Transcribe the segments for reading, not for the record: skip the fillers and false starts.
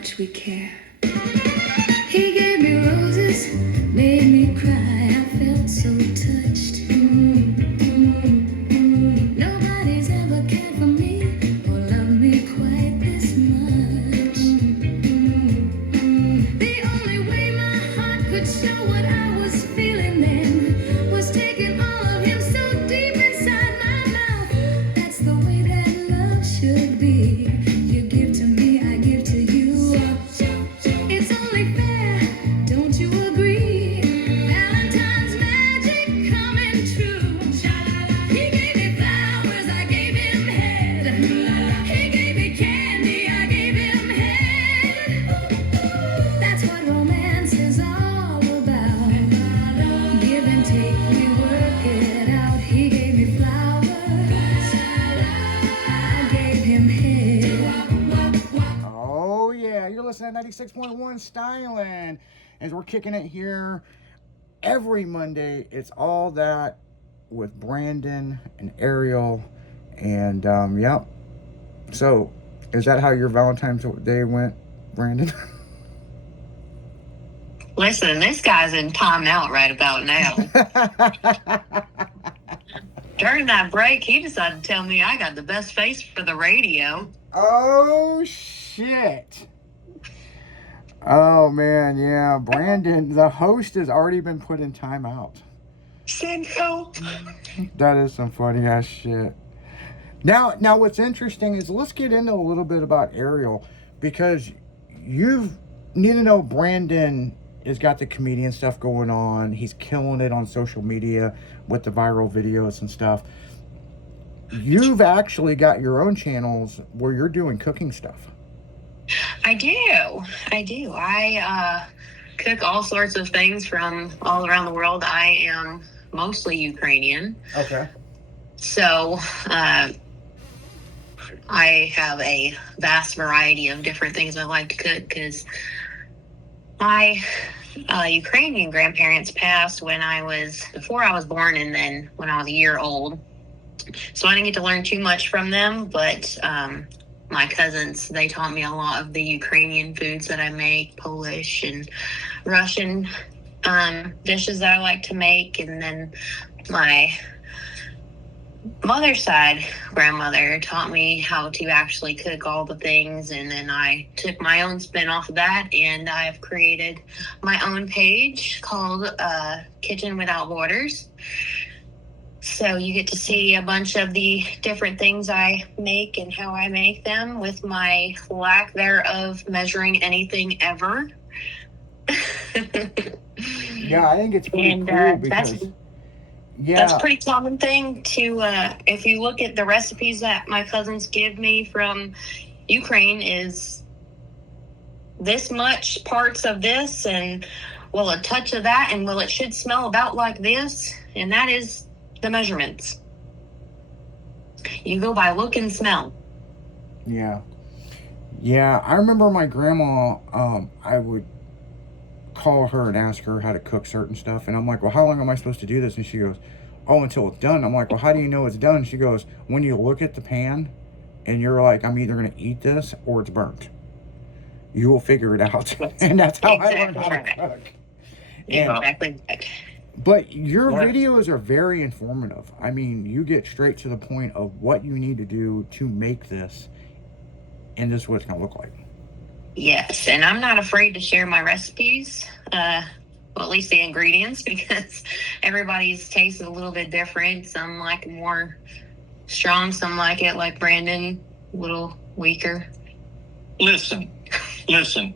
much we care. He gave me roses, made me cry. I felt so touched. Nobody's ever cared for me or loved me quite this much. The only way my heart could show what I was feeling then was taking all of him so deep inside my mouth. That's the way that love should be. You give to me, I give to you. It's only fair, don't you agree? Valentine's magic coming true. He gave me flowers, I gave him head. He gave me candy, I gave him head. That's what romance is all about. Give and take, we work it out. He gave me flowers, I gave him head. Oh, yeah. You're listening to 96.1 Styling. As we're kicking it here every Monday, it's all that with Brandon and Ariel. And, yep. So, is that how your Valentine's Day went, Brandon? Listen, this guy's in timeout right about now. During that break, he decided to tell me I got the best face for the radio. Oh, shit. Oh, man, yeah. Brandon, the host, has already been put in timeout. Send help. That is some funny ass shit. Now, what's interesting is let's get into a little bit about Ariel, because you need to know Brandon has got the comedian stuff going on. He's killing it on social media with the viral videos and stuff. You've actually got your own channels where you're doing cooking stuff. I do. I cook all sorts of things from all around the world. I am mostly Ukrainian. Okay. So I have a vast variety of different things I like to cook because my Ukrainian grandparents passed before I was born, and then when I was a year old. So I didn't get to learn too much from them, but my cousins, they taught me a lot of the Ukrainian foods that I make, Polish and Russian dishes that I like to make. And then my mother's side grandmother taught me how to actually cook all the things, and then I took my own spin off of that, and I've created my own page called Kitchen Without Borders. So you get to see a bunch of the different things I make and how I make them with my lack thereof measuring anything ever. Yeah, I think it's pretty cool because... That's a pretty common thing to, if you look at the recipes that my cousins give me from Ukraine, is this much parts of this and, well, a touch of that, and, well, it should smell about like this, and that is the measurements. You go by look and smell. Yeah. Yeah, I remember my grandma, I would call her and ask her how to cook certain stuff, and I'm like, well, how long am I supposed to do this? And she goes, oh, until it's done. I'm like, well, how do you know it's done? She goes, when you look at the pan and you're like, I'm either going to eat this or it's burnt, you will figure it out. And that's how I learned how to cook. Exactly. But your videos are very informative. I mean, you get straight to the point of what you need to do to make this, and this is what it's going to look like. Yes, and I'm not afraid to share my recipes, well, at least the ingredients, because everybody's taste is a little bit different. Some like it more strong, some like it like Brandon, a little weaker. Listen,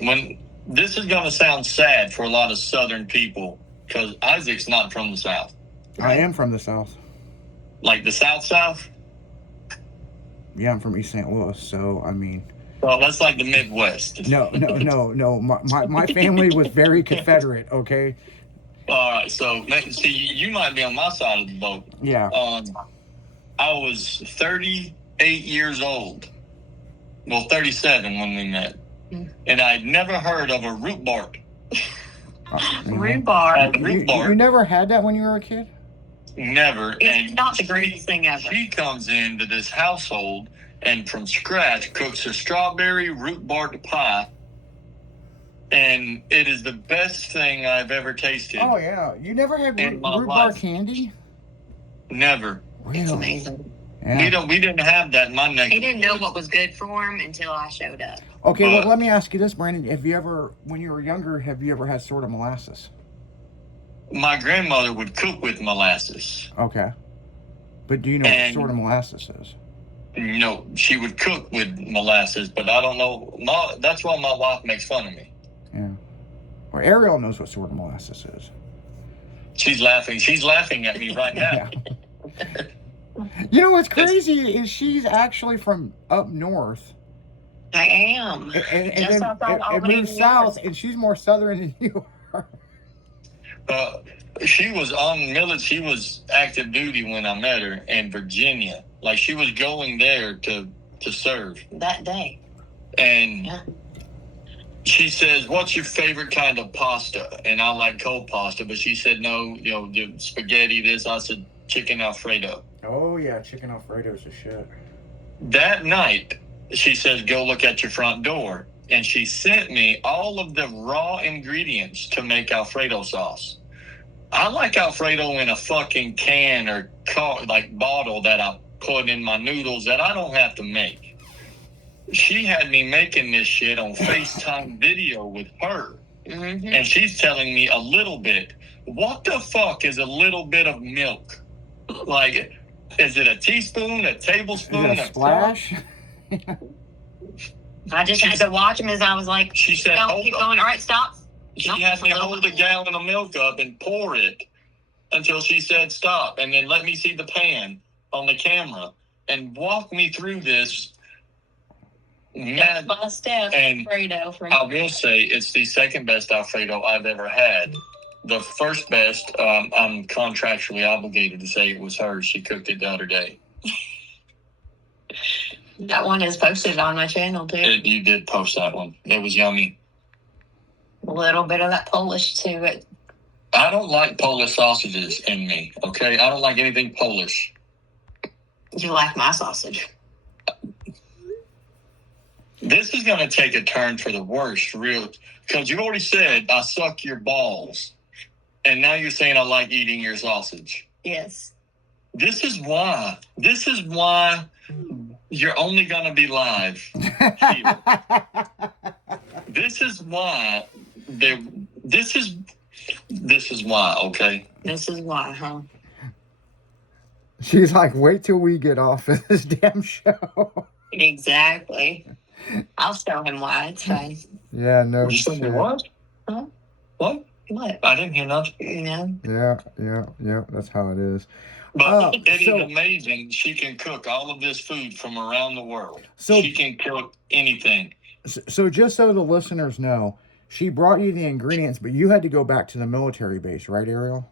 when this is going to sound sad for a lot of Southern people, because Isaac's not from the South. I am from the South. Like the South? Yeah, I'm from East St. Louis, so, I mean... Well, that's like the Midwest. No. My family was very Confederate, okay? All right, so, see, you might be on my side of the boat. Yeah. I was 38 years old. Well, 37 when we met. And I'd never heard of a root bark. Rhubarb. You never had that when you were a kid? Never. It's And not the greatest thing ever. she comes into this household and from scratch cooks a strawberry root bark pie and it is the best thing I've ever tasted. Oh yeah, you never had In my rhubarb life. candy? Never. It's Really? amazing. Yeah. We didn't have that in my neck. He didn't know what was good for him until I showed up. Okay, well, But- let me ask you this, Brandon. Have you ever, when you were younger, have you ever had sort of molasses? My grandmother would cook with molasses. Okay. But do you know what And- sort of molasses is? No, she would cook with molasses, but I don't know. That's why my wife makes fun of me. Yeah. Well, Ariel knows what sort of molasses is. She's laughing. She's laughing at me right now. Yeah. You know what's crazy is she's actually from up north. I am. And Just then outside it Albany, moves New York. south, and she's more southern than you are. She was on military. She was active duty when I met her in Virginia. Like she was going there to serve. That day. And Yeah. she says, "What's your favorite kind of pasta?" And I like cold pasta, but she said, "No, the spaghetti." This I said, "Chicken Alfredo." Oh yeah, chicken Alfredo's a shit. That night, she says, "Go look at your front door," and she sent me all of the raw ingredients to make Alfredo sauce. I like Alfredo in a fucking can or bottle that I put in my noodles that I don't have to make. She had me making this shit on FaceTime video with her, Mm-hmm. and she's telling me a little bit. What the fuck is a little bit of milk? Like, is it a teaspoon, a tablespoon, Is it a splash? I just had to watch him as I was like, She said, "Don't "Hold keep on." going. All right, stop." She Nope, had me a little hold a bit. gallon of milk up and pour it until she said stop, and then let me see the pan on the camera and walk me through this. Step by step, And Alfredo from I will say it's the second best Alfredo I've ever had. The first best, I'm contractually obligated to say it was hers. She cooked it the other day. that one is posted on my channel too. You did post that one. It was yummy. A little bit of that Polish to it. I don't like Polish sausages in me, okay? I don't like anything Polish. You like my sausage? This is going to take a turn for the worst, real, because you already said I suck your balls, and now you're saying I like eating your sausage. Yes. This is why you're only going to be live here. This is why this is why, okay? This is why, huh? She's like, wait till we get off of this damn show. Exactly. I'll show him why. It's fine. Yeah, no You shit. said what? Huh? What? What? I didn't hear nothing. You know? Yeah, that's how it is. But it is so- amazing. She can cook all of this food from around the world. So- she can cook anything. So just so the listeners know, she brought you the ingredients, but you had to go back to the military base, right, Ariel?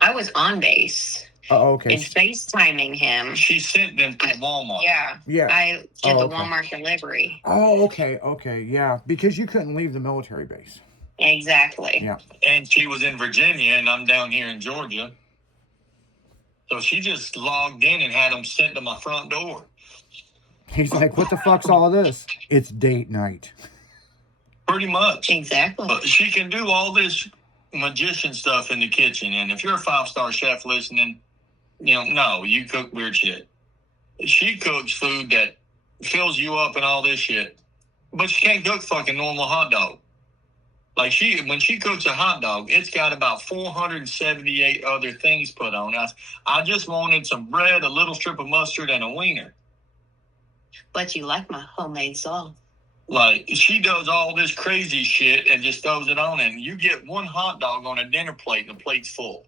I was on base Oh, okay. and FaceTiming him. She sent them to Walmart. Yeah. Yeah. I did Oh, the okay. Walmart delivery. Oh, okay, yeah, because you couldn't leave the military base. Exactly. Yeah. And she was in Virginia, and I'm down here in Georgia. So she just logged in and had them sent to my front door. He's like, what the fuck's all this? It's date night. Pretty much. Exactly. But she can do all this magician stuff in the kitchen. And if you're a 5-star chef listening, no, you cook weird shit. She cooks food that fills you up and all this shit. But she can't cook fucking normal hot dog. Like when she cooks a hot dog, it's got about 478 other things put on it. I just wanted some bread, a little strip of mustard, and a wiener. But you like my homemade sauce. Like, she does all this crazy shit and just throws it on, and you get one hot dog on a dinner plate, and the plate's full.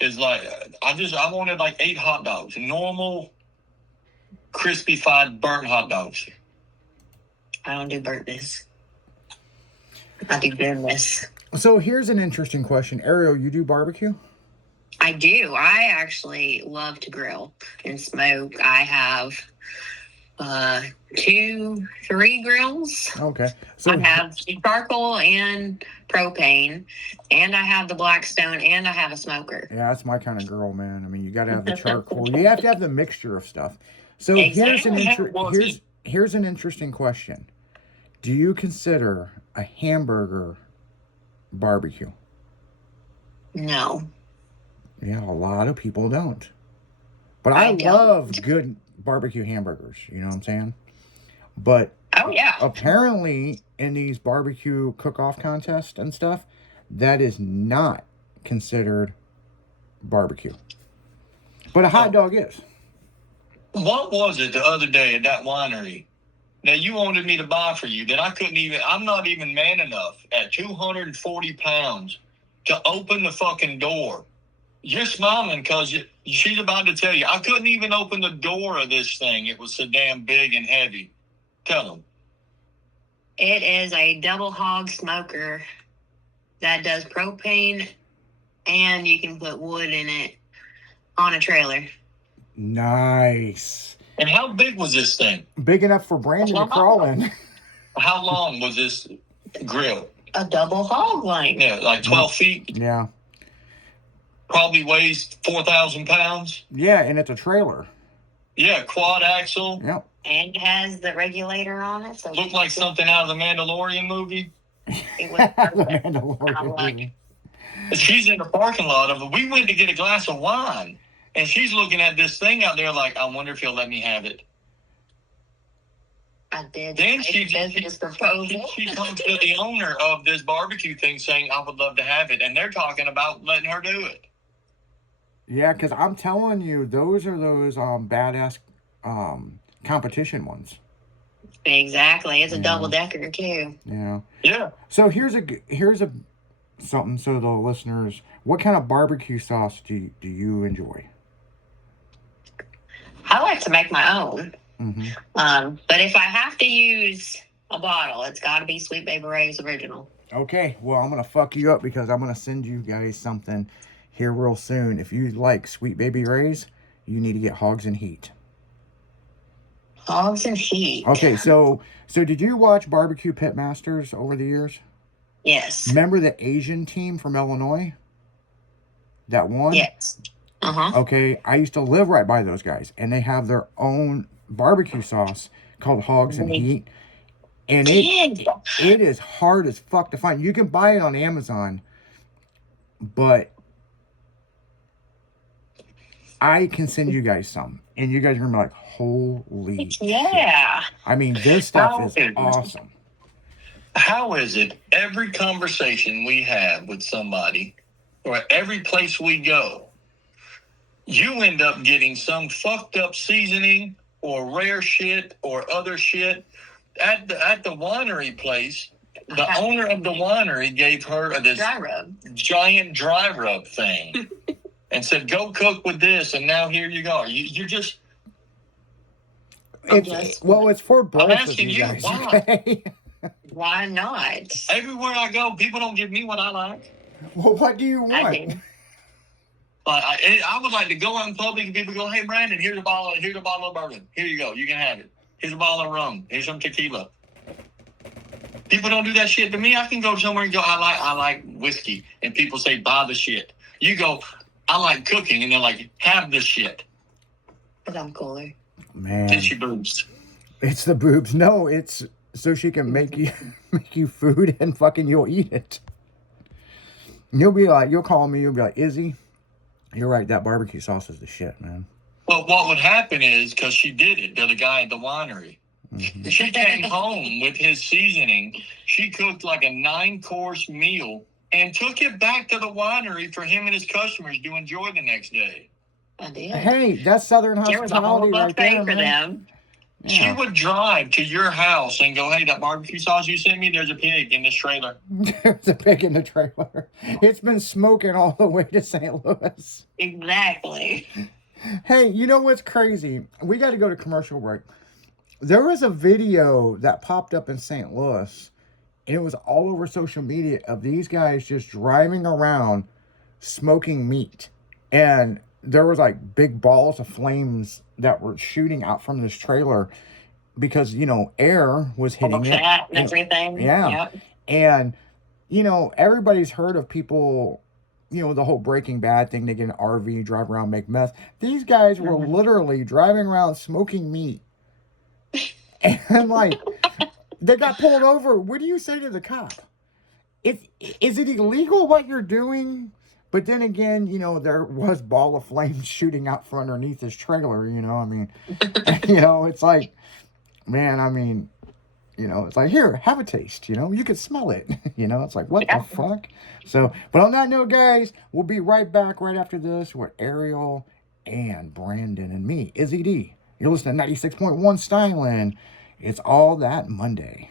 It's like, I wanted like 8 hot dogs. Normal, crispy fried, burnt hot dogs. I don't do burntness. I do goodness. So here's an interesting question. Ariel, you do barbecue? I do. I actually love to grill and smoke. I have 2, 3 grills. Okay. So I have charcoal and propane, and I have the Blackstone, and I have a smoker. yeah, that's my kind of girl, man. I mean, you got to have the charcoal. You have to have the mixture of stuff. So here's an Exactly. here's an interesting question. Do you consider a hamburger barbecue? No. Yeah, a lot of people don't. But I I don't. love good barbecue hamburgers. You know what I'm saying? But Oh yeah. apparently, in these barbecue cook-off contests and stuff, that is not considered barbecue. But a hot dog is. What was it the other day at that winery that you wanted me to buy for you that I couldn't even, I'm not even man enough at 240 pounds to open the fucking door? You're smiling because she's about to tell you, I couldn't even open the door of this thing. It was so damn big and heavy. Tell them. It is a double hog smoker that does propane, and you can put wood in it on a trailer. Nice. And how big was this thing? Big enough for Brandon to crawl in. How long was this grill? A double hog length. Yeah, like 12 feet. Yeah. Probably weighs 4,000 pounds. Yeah, and it's a trailer. Yeah, quad axle. Yep. And it has the regulator on it. So Looked like something out of the Mandalorian movie. It was The perfect. Mandalorian I'm like- movie. She's in the parking lot of it. We went to get a glass of wine, and she's looking at this thing out there like, I wonder if he'll let me have it. I did. Then make she business proposal. she comes to the owner of this barbecue thing saying, I would love to have it. And they're talking about letting her do it. Yeah, because I'm telling you, those are those badass competition ones. Exactly. It's a Yeah. double decker too. Yeah. Yeah. So here's a something so the listeners, what kind of barbecue sauce do you enjoy? I like to make my own. Mm-hmm. But if I have to use a bottle, it's got to be Sweet Baby Ray's original. Okay, well, I'm going to fuck you up because I'm going to send you guys something here real soon. If you like Sweet Baby Ray's, you need to get Hogs and Heat. Hogs and Heat. Okay, so did you watch Barbecue Pitmasters over the years? Yes. Remember the Asian team from Illinois? That won? Yes. Uh-huh. Okay, I used to live right by those guys, and they have their own barbecue sauce called Hogs and Heat. And it is hard as fuck to find. You can buy it on Amazon, but I can send you guys some, and you guys are gonna be like, holy Yeah. shit. I mean, this stuff is Okay. awesome. How is it every conversation we have with somebody or every place we go, you end up getting some fucked up seasoning or rare shit or other shit at the winery place? The owner of the winery gave her this Dry rub. giant dry rub thing and said, go cook with this. And now here you go. You're just, It's for both of asking you you, guys. why? Okay? Why not? everywhere I go, people don't give me what I like. Well, what do you I want? do. But I would like to go out in public and people go, hey, Brandon, here's a bottle of bourbon. Here you go. You can have it. Here's a bottle of rum. Here's some tequila. People don't do that shit to me. I can go somewhere and go, I like whiskey. And people say, buy the shit. You go, I like cooking. And they're like, have the shit. Because I'm cooler. Man, Then she boosts. it's the boobs. No, it's so she can make you food and fucking you'll eat it. You'll call me, you'll be like, Izzy, you're right, that barbecue sauce is the shit, man. Well, what would happen is, because she did it, the guy at the winery, Mhm. she came home with his seasoning. She cooked like a 9-course meal and took it back to the winery for him and his customers to enjoy the next day. I did. Hey, that's Southern There was a whole hospitality right buffet there, for man. them. She Yeah. would drive to your house and go, hey, that barbecue sauce you sent me, there's a pig in this trailer. There's a pig in the trailer. It's been smoking all the way to St. Louis. Exactly. Hey, you know what's crazy? We got to go to commercial break. There was a video that popped up in St. Louis, and it was all over social media of these guys just driving around smoking meat. And there was like big balls of flames that were shooting out from this trailer because, air was hitting it. Fat and everything. Yeah. Yep. And, everybody's heard of people, the whole Breaking Bad thing. They get an RV, drive around, make meth. These guys were literally driving around smoking meat. And, They got pulled over. What do you say to the cop? Is it illegal what you're doing? But then again, you know, there was ball of flames shooting out from underneath his trailer, you know, I mean, you know, it's like, man, I mean, you know, it's like, here, have a taste, you know, you can smell it, you know, it's like, what Yeah. the fuck? So, but on that note, guys, we'll be right back right after this with Ariel and Brandon and me, Izzy D. You're listening to 96.1 Steinland. It's All That Monday.